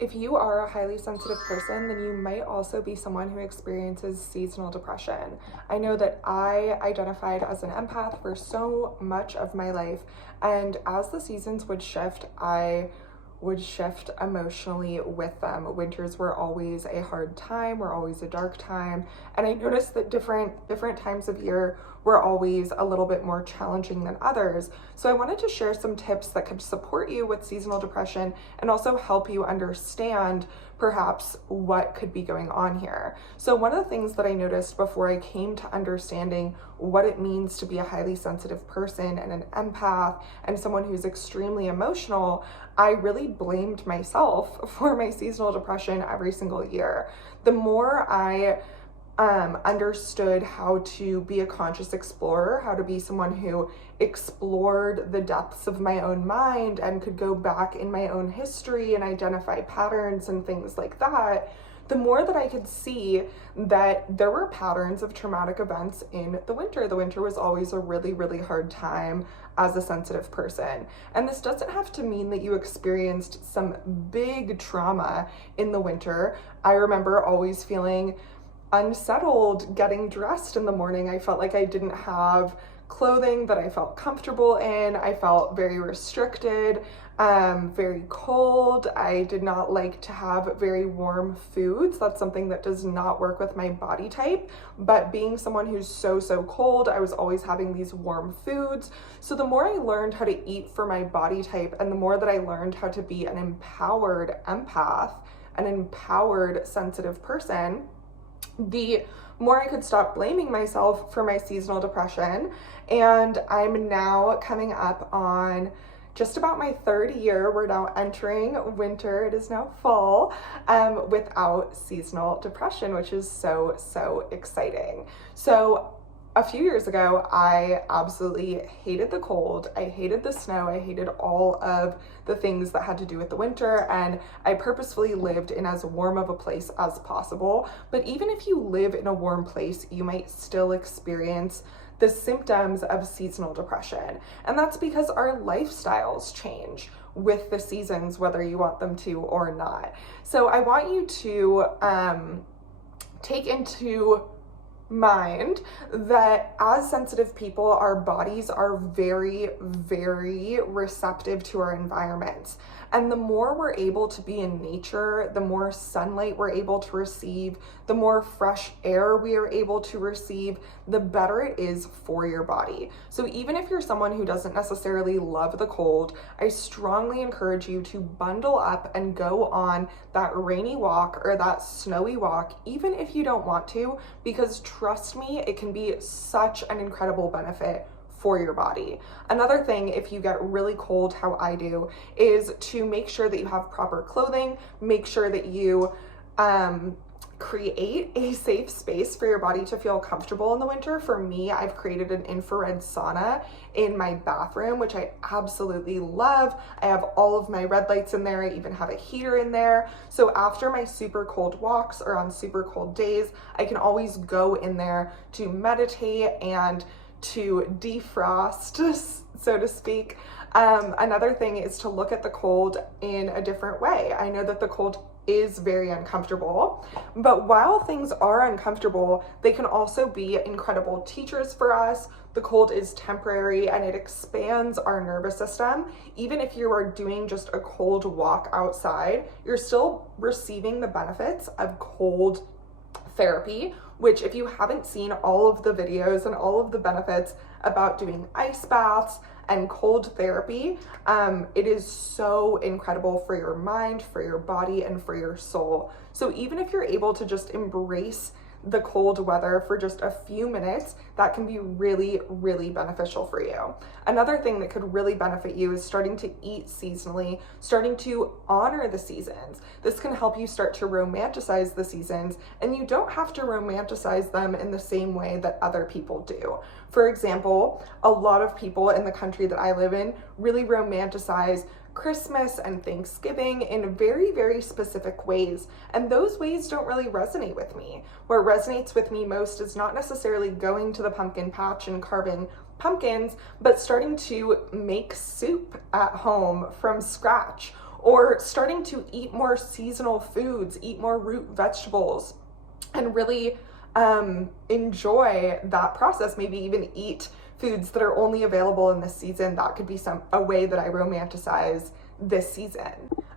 If you are a highly sensitive person, then you might also be someone who experiences seasonal depression. I know that I identified as an empath for so much of my life, and as the seasons would shift, I would shift emotionally with them. Winters were always a hard time, were always a dark time, and I noticed that different times of year were always a little bit more challenging than others. So I wanted to share some tips that could support you with seasonal depression and also help you understand perhaps what could be going on here. So one of the things that I noticed before I came to understanding what it means to be a highly sensitive person and an empath and someone who's extremely emotional, I really blamed myself for my seasonal depression every single year. The more I understood how to be a conscious explorer, how to be someone who explored the depths of my own mind and could go back in my own history and identify patterns and things like that, the more that I could see that there were patterns of traumatic events in the winter. The winter was always a really, really hard time as a sensitive person. And this doesn't have to mean that you experienced some big trauma in the winter. I remember always feeling unsettled getting dressed in the morning. I felt like I didn't have clothing that I felt comfortable in. I felt very restricted, very cold. I did not like to have very warm foods. That's something that does not work with my body type. But being someone who's so cold, I was always having these warm foods. So the more I learned how to eat for my body type and the more that I learned how to be an empowered empath, an empowered sensitive person, the more I could stop blaming myself for my seasonal depression. And I'm now coming up on just about my third year. We're now entering winter. It is now fall, without seasonal depression, which is so exciting. So a few years ago, I absolutely hated the cold. I hated the snow. I hated all of the things that had to do with the winter, and I purposefully lived in as warm of a place as possible. But even if you live in a warm place, you might still experience the symptoms of seasonal depression. And that's because our lifestyles change with the seasons, whether you want them to or not. So I want you to take into mind that as sensitive people, our bodies are very receptive to our environments. And the more we're able to be in nature, the more sunlight we're able to receive, the more fresh air we are able to receive, the better it is for your body. So even if you're someone who doesn't necessarily love the cold, I strongly encourage you to bundle up and go on that rainy walk or that snowy walk, even if you don't want to, because trust me, it can be such an incredible benefit for your body. Another thing, if you get really cold, how I do, is to make sure that you have proper clothing, make sure that you create a safe space for your body to feel comfortable in the winter. For me, I've created an infrared sauna in my bathroom, which I absolutely love. I have all of my red lights in there. I even have a heater in there. So after my super cold walks or on super cold days, I can always go in there to meditate and to defrost, so to speak. Another thing is to look at the cold in a different way. I know that the cold is very uncomfortable, but while things are uncomfortable, they can also be incredible teachers for us. The cold is temporary and it expands our nervous system. Even if you are doing just a cold walk outside, you're still receiving the benefits of cold therapy, which if you haven't seen all of the videos and all of the benefits about doing ice baths and cold therapy, it is so incredible for your mind, for your body, and for your soul. So even if you're able to just embrace the cold weather for just a few minutes, that can be really beneficial for you. Another thing that could really benefit you is starting to eat seasonally, starting to honor the seasons. This can help you start to romanticize the seasons, and you don't have to romanticize them in the same way that other people do. For example, a lot of people in the country that I live in really romanticize Christmas and Thanksgiving in very specific ways, and those ways don't really resonate with me. What resonates with me most is not necessarily going to the pumpkin patch and carving pumpkins, but starting to make soup at home from scratch, or starting to eat more seasonal foods, eat more root vegetables, and really enjoy that process. Maybe even eat foods that are only available in this season. That could be a way that I romanticize this season.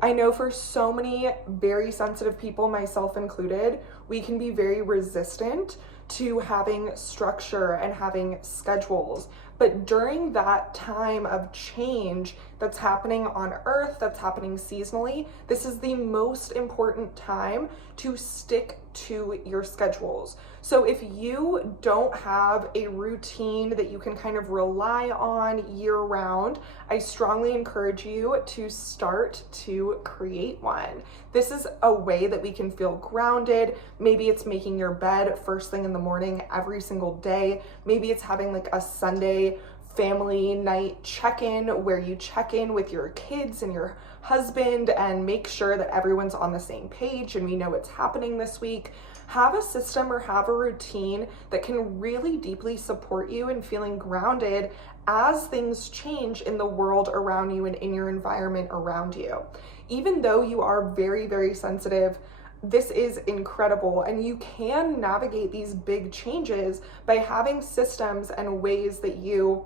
I know for so many very sensitive people, myself included, we can be very resistant to having structure and having schedules. But during that time of change that's happening on Earth, that's happening seasonally, this is the most important time to stick to your schedules. So if you don't have a routine that you can kind of rely on year round, I strongly encourage you to start to create one. This is a way that we can feel grounded. Maybe it's making your bed first thing in the morning every single day. Maybe it's having like a Sunday family night check-in where you check in with your kids and your husband and make sure that everyone's on the same page and we know what's happening this week. Have a system or have a routine that can really deeply support you in feeling grounded as things change in the world around you and in your environment around you. Even though you are very, very sensitive, this is incredible, and you can navigate these big changes by having systems and ways that you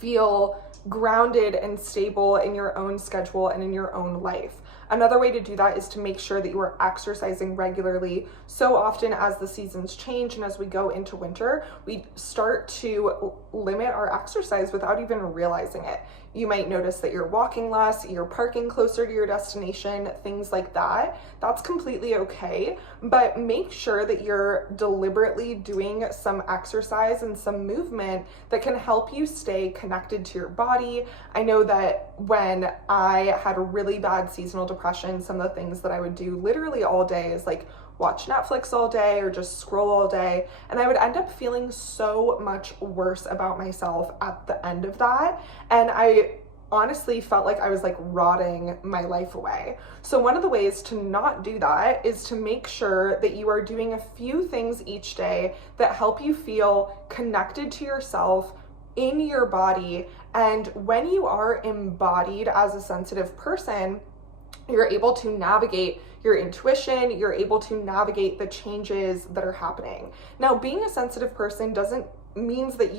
feel grounded and stable in your own schedule and in your own life. Another way to do that is to make sure that you are exercising regularly. So often as the seasons change and as we go into winter, we start to limit our exercise without even realizing it. You might notice that you're walking less, you're parking closer to your destination, things like that. That's completely okay, but make sure that you're deliberately doing some exercise and some movement that can help you stay connected to your body. I know that when I had a really bad seasonal depression, some of the things that I would do literally all day is like watch Netflix all day or just scroll all day. And I would end up feeling so much worse about myself at the end of that. And I honestly felt like I was like rotting my life away. So one of the ways to not do that is to make sure that you are doing a few things each day that help you feel connected to yourself in your body. And when you are embodied as a sensitive person, you're able to navigate your intuition, you're able to navigate the changes that are happening. Now, being a sensitive person means that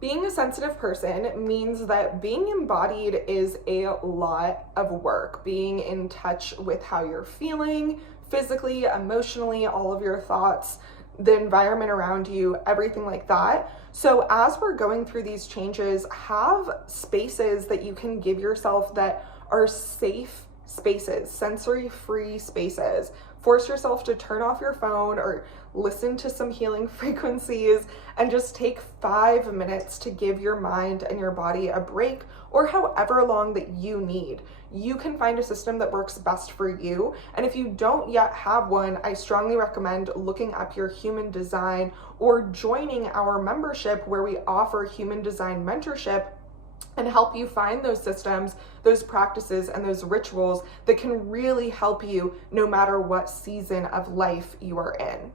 being a sensitive person means that being embodied is a lot of work. Being in touch with how you're feeling physically, emotionally, all of your thoughts, the environment around you, everything like that. So as we're going through these changes, have spaces that you can give yourself that are safe spaces, sensory-free spaces. Force yourself to turn off your phone or listen to some healing frequencies and just take 5 minutes to give your mind and your body a break, or however long that you need. You can find a system that works best for you. And if you don't yet have one, I strongly recommend looking up your human design or joining our membership where we offer human design mentorship and help you find those systems, those practices, and those rituals that can really help you no matter what season of life you are in.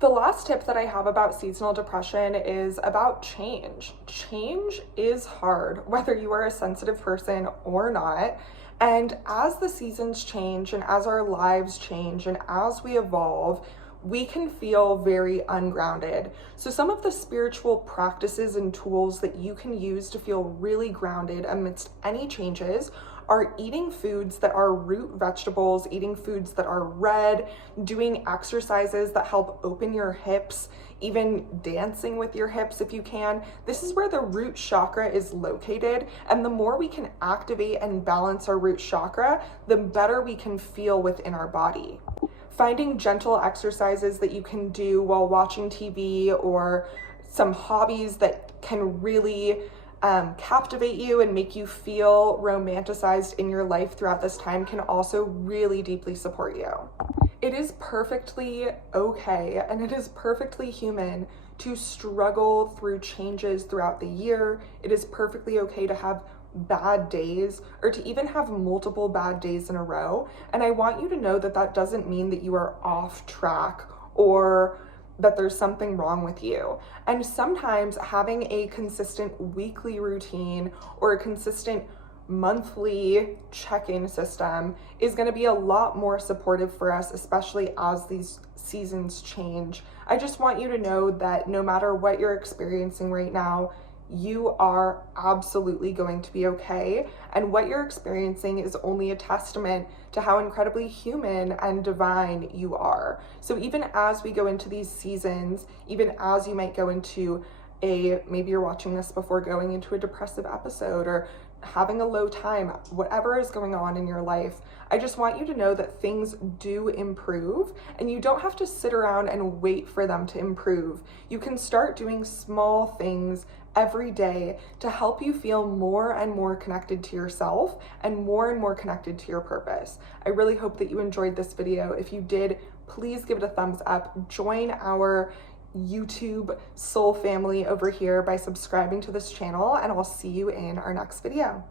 The last tip that I have about seasonal depression is about change. Change is hard, whether you are a sensitive person or not. And as the seasons change and as our lives change and as we evolve, we can feel very ungrounded. So some of the spiritual practices and tools that you can use to feel really grounded amidst any changes are eating foods that are root vegetables, eating foods that are red, doing exercises that help open your hips, even dancing with your hips if you can. This is where the root chakra is located, and the more we can activate and balance our root chakra, the better we can feel within our body. Finding gentle exercises that you can do while watching TV or some hobbies that can really captivate you and make you feel romanticized in your life throughout this time can also really deeply support you. It is perfectly okay and it is perfectly human to struggle through changes throughout the year. It is perfectly okay to have bad days or to even have multiple bad days in a row. And I want you to know that that doesn't mean that you are off track or that there's something wrong with you. And sometimes having a consistent weekly routine or a consistent monthly check-in system is going to be a lot more supportive for us, especially as these seasons change. I just want you to know that no matter what you're experiencing right now, you are absolutely going to be okay. And what you're experiencing is only a testament to how incredibly human and divine you are. So even as we go into these seasons, even as you might go into maybe you're watching this before going into a depressive episode or having a low time, whatever is going on in your life, I just want you to know that things do improve, and you don't have to sit around and wait for them to improve. You can start doing small things every day to help you feel more and more connected to yourself and more connected to your purpose. I really hope that you enjoyed this video. If you did, please give it a thumbs up. Join our YouTube soul family over here by subscribing to this channel, and I'll see you in our next video.